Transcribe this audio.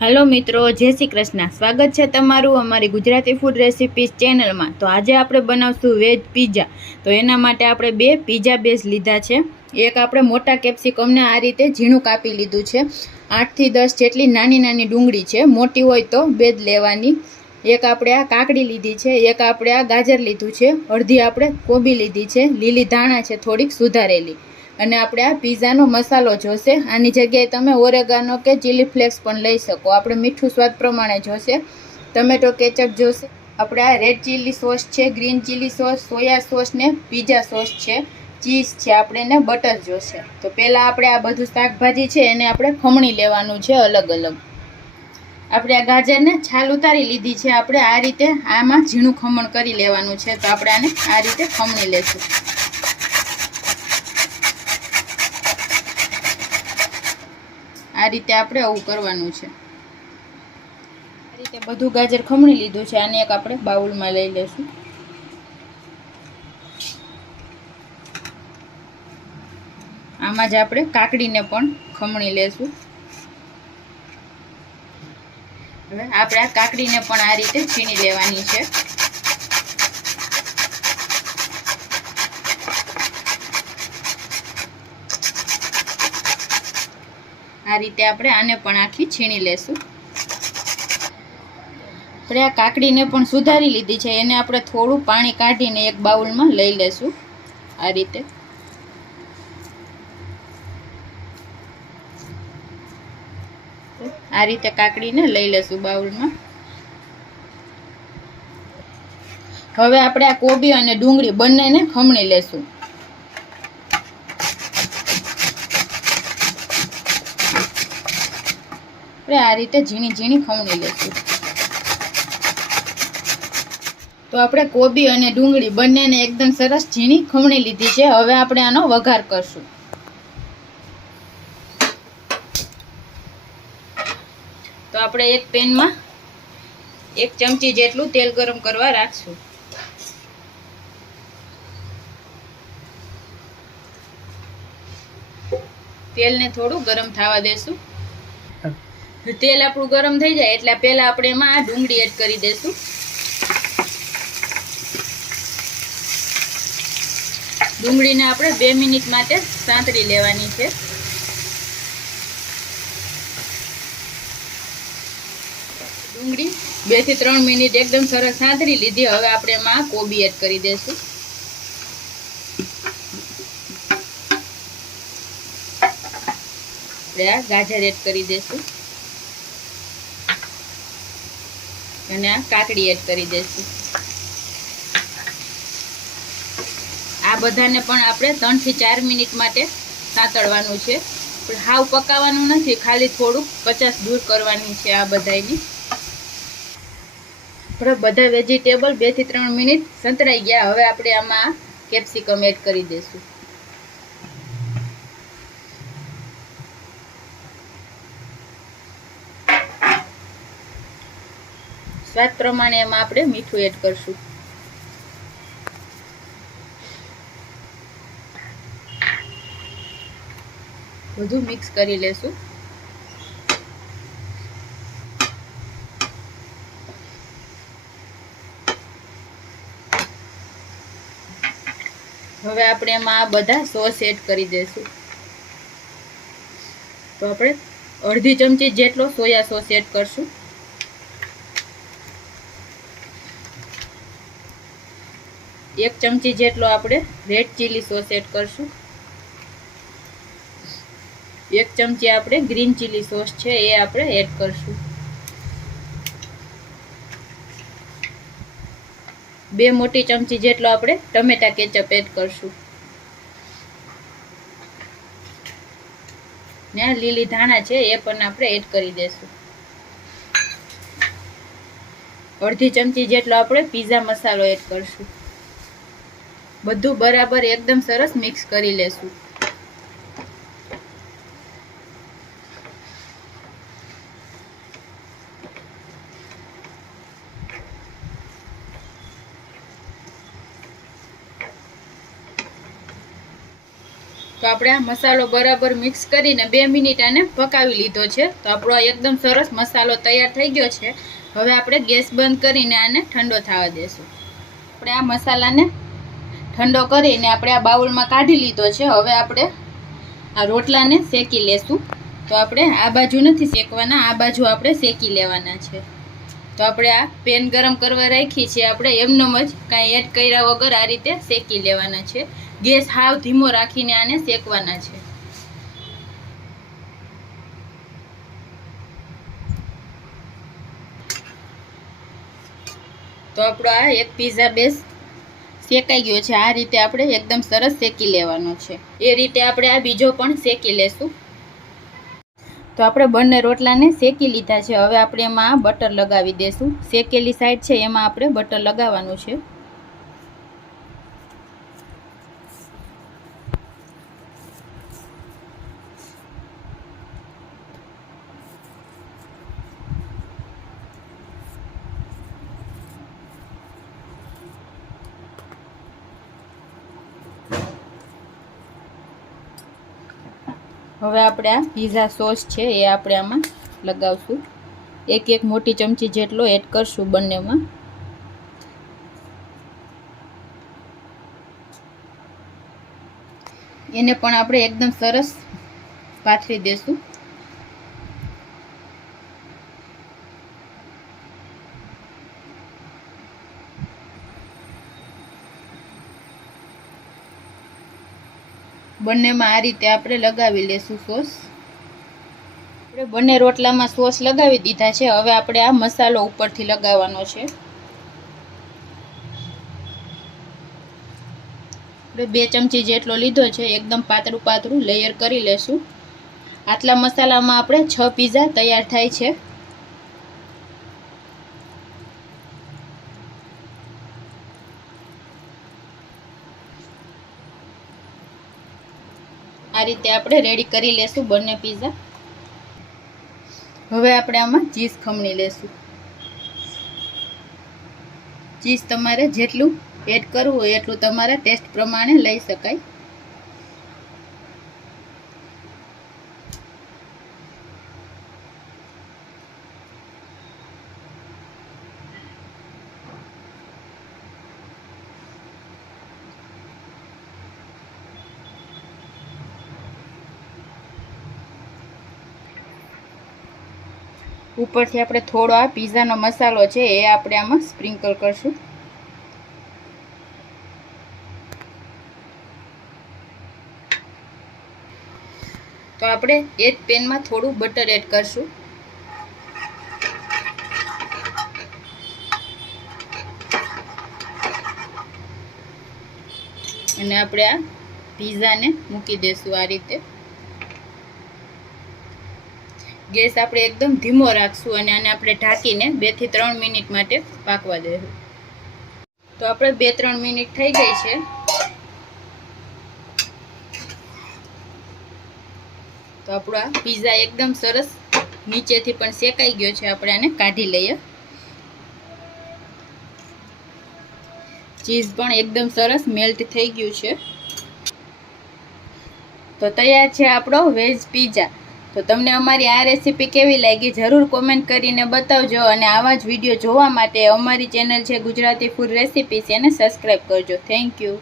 Hello મિત્રો, જય શ્રી કૃષ્ણ. સ્વાગત છે તમારું અમારી ગુજરાતી ફૂડ રેસિપીઝ ચેનલમાં તો આજે આપણે બનાવશું વેજ પીઝા તો એના માટે આપણે બે પીઝા બેઝ લીધા છે. એક આપણે મોટા કેપ્સિકમને આ રીતે ઝીણું કાપી લીધું છે. આઠથી દસ જેટલી નાની નાની ડુંગળી છે. મોટી હોય તો બે લેવાની. એક આપણે આ કાકડી લીધી છે, એક આપણે આ ગાજર લીધું છે. અડધી આપણે કોબી લીધી છે. લીલી ધાણા છે થોડીક સુધારેલી. અને આપણે આ પીઝાનો મસાલો જોશે. આની જગ્યાએ તમે ઓરેગાનો કે ચીલી ફ્લેક્સ પણ લઈ શકો. આપણે મીઠું સ્વાદ પ્રમાણે જોશે. ટમેટો કેચઅપ જોશે. આપણે આ રેડ ચીલી સોસ છે green chilli sauce soya sauce ને પીઝા સોસ છે. ચીઝ છે, આપણે એને બટર જોશે. તો પહેલાં આપણે આ બધું શાકભાજી છે, એને આપણે ખમણી લેવાનું છે અલગ અલગ. આપણે આ ગાજરને છાલ ઉતારી લીધી છે. આપણે આ રીતે આમાં ઝીણું ખમણ કરી લેવાનું છે. તો આપણે આને આ રીતે ખમણી લેશું. આ રીતે આપણે આવું કરવાનું છે. આ રીતે બધું ગાજર ખમણી લીધું છે. આને એક આપણે બાઉલમાં લઈ લેશું આમાં જ આપણે કાકડીને પણ ખમણી લેશું. હવે આપણે આ કાકડીને પણ આ રીતે છીણી લેવાની છે. આ રીતે આપણે આને પણ આખી છીણી લેશું. આપણે આ કાકડીને પણ સુધારી લીધી છે. એને આપણે થોડું પાણી કાઢીને એક બાઉલમાં લઈ લેશું આ રીતે. આ રીતે કાકડીને લઈ લેશું બાઉલમાં. હવે આપણે આ કોબી અને ડુંગળી બંનેને ખમણી લેશું. આપણે આ રીતે ઝીણી ઝીણી ખમણી લઈશું. તો આપણે કોબી અને ડુંગળી બંનેને એકદમ સરસ ઝીણી ખમણી લીધી છે. હવે આપણે આનો વઘાર કરશું. તો આપણે એક પેનમાં એક ચમચી જેટલું તેલ ગરમ કરવા રાખશું. તેલને થોડું ગરમ થવા દેશું. તેલ આપણું ગરમ થઈ જાય એટલે પહેલાં આપણે એમાં ડુંગળી એડ કરી દઈશું ડુંગળીને આપણે બે મિનિટ માટે સાંતળી લેવાની છે. ડુંગળી બેથી ત્રણ મિનિટ એકદમ સરસ સાંતળી લીધી. હવે આપણે એમાં કોબી એડ કરી દઈશું ગાજર એડ કરી દઈશું અને આ કાકડી એડ કરી દઈશું. આ બધાને પણ આપણે ત્રણથી ચાર મિનિટ માટે સાંતળવાનું છે. પણ હાવ પકાવવાનું નથી, ખાલી થોડુંક પચાસ દૂર કરવાની છે આ બધાની આપણે બધા વેજીટેબલ બેથી ત્રણ મિનિટ સંતળાઈ ગયા. હવે આપણે આમાં કેપ્સિકમ એડ કરી દઈશું. સ્વાદ પ્રમાણે એમાં આપણે મીઠું એડ કરશું. બધું મિક્સ કરી લેશું. હવે આપણે એમાં આ બધા સોસ એડ કરી દઈશું તો આપણે અડધી ચમચી જેટલો સોયા સોસ એડ કરશું. એક ચમચી જેટલો આપણે રેડ ચીલી સોસ એડ કરશું. એક ચમચી આપણે ગ્રીન ચીલી સોસ છે, એ આપણે એડ કરશું. બે મોટી ચમચી જેટલો આપણે ટમેટા કેચઅપ એડ કરશું. ને લીલી ધાણા છે, એ પણ આપણે એડ કરી દઈશું અડધી ચમચી જેટલો આપણે પીઝા મસાલો એડ કરશું. બધું બરાબર એકદમ સરસ મિક્સ કરી લેશું. તો આપણે આ મસાલો બરાબર મિક્સ કરીને બે મિનિટ આને પકાવી લીધો છે. તો આપણો એકદમ સરસ મસાલો તૈયાર થઈ ગયો છે. હવે આપણે ગેસ બંધ કરીને આને ઠંડો થવા દેશું. આપણે આ મસાલાને ઠંડો કરીને આપણે આ બાઉલમાં કાઢી લીધો છે. હવે આપણે આ રોટલાને શેકી લેશું. તો આપણે આ બાજુ નથી શેકવાના, આ બાજુ આપણે શેકી લેવાના છે. તો આપણે આ પેન ગરમ કરવા રાખી છે. આપણે એમનેમ જ કાંઈ એડ કર્યા વગર આ રીતે શેકી લેવાના છે. ગેસ હાવ ધીમો રાખીને આને શેકવાના છે. તો આપણો આ એક પીઝા બેસ શેકાઈ ગયો છે. આ રીતે આપણે એકદમ સરસ શેકી લેવાનો છે. એ રીતે આપણે આ બીજો પણ શેકી લેશું. તો આપણે બંને રોટલાને શેકી લીધા છે. હવે આપણે એમાં બટર લગાવી દેશું. શેકેલી સાઈડ છે એમાં આપણે બટર લગાવવાનું છે. હવે આપણે આ પીઝા સોસ છે, એ આપણે આમાં લગાવશું. એક એક મોટી ચમચી જેટલો એડ કરશું બંનેમાં. એને પણ આપણે એકદમ સરસ પાથરી દેશું. બંનેમાં આ રીતે આપણે લગાવી લેશું સોસ. આપણે બંને રોટલામાં સોસ લગાવી દીધા છે. હવે આપણે આ મસાલો ઉપરથી લગાવવાનો છે. આપણે બે ચમચી જેટલો લીધો છે. એકદમ પાતળું પાતળું લેયર કરી લેશું. આટલા મસાલામાં આપણે છ પીઝા તૈયાર થાય છે. રીતે આપણે રેડી કરી લેશું બંને પીઝા હવે આપણે આમાં ચીઝ ખમણી લેશું. ચીઝ તમારે જેટલું એડ કરવું હોય એટલું તમારા ટેસ્ટ પ્રમાણે લઈ શકાય. ઉપરથી આપણે થોડો આ પીઝાનો મસાલો છે, એ આપણે આમાં સ્પ્રિંકલ કરશું. તો આપણે એ જ પેનમાં થોડું બટર એડ કરશું. અને આપણે આ પીઝાને મૂકી દઈશું આ રીતે. ગેસ આપણે એકદમ ધીમો રાખશું અને આને આપણે ઢાંકીને બેથી ત્રણ મિનિટ માટે પાકવા દેશું. તો આપણે બે ત્રણ મિનિટ થઈ ગઈ છે. તો આપણો આ પીઝા એકદમ સરસ નીચેથી પણ શેકાઈ ગયો છે. આપણે આને કાઢી લઈએ. ચીઝ પણ એકદમ સરસ મેલ્ટ થઈ ગયું છે. તો તૈયાર છે આપણો વેજ પીઝા તો તમને અમારી આ રેસીપી કેવી લાગી જરૂર કોમેન્ટ કરીને બતાવજો અને આવા જ વીડિયો જોવા માટે અમારી ચેનલ છે ગુજરાતી ફૂડ રેસીપીસ એને સબસ્ક્રાઈબ કરજો. Thank you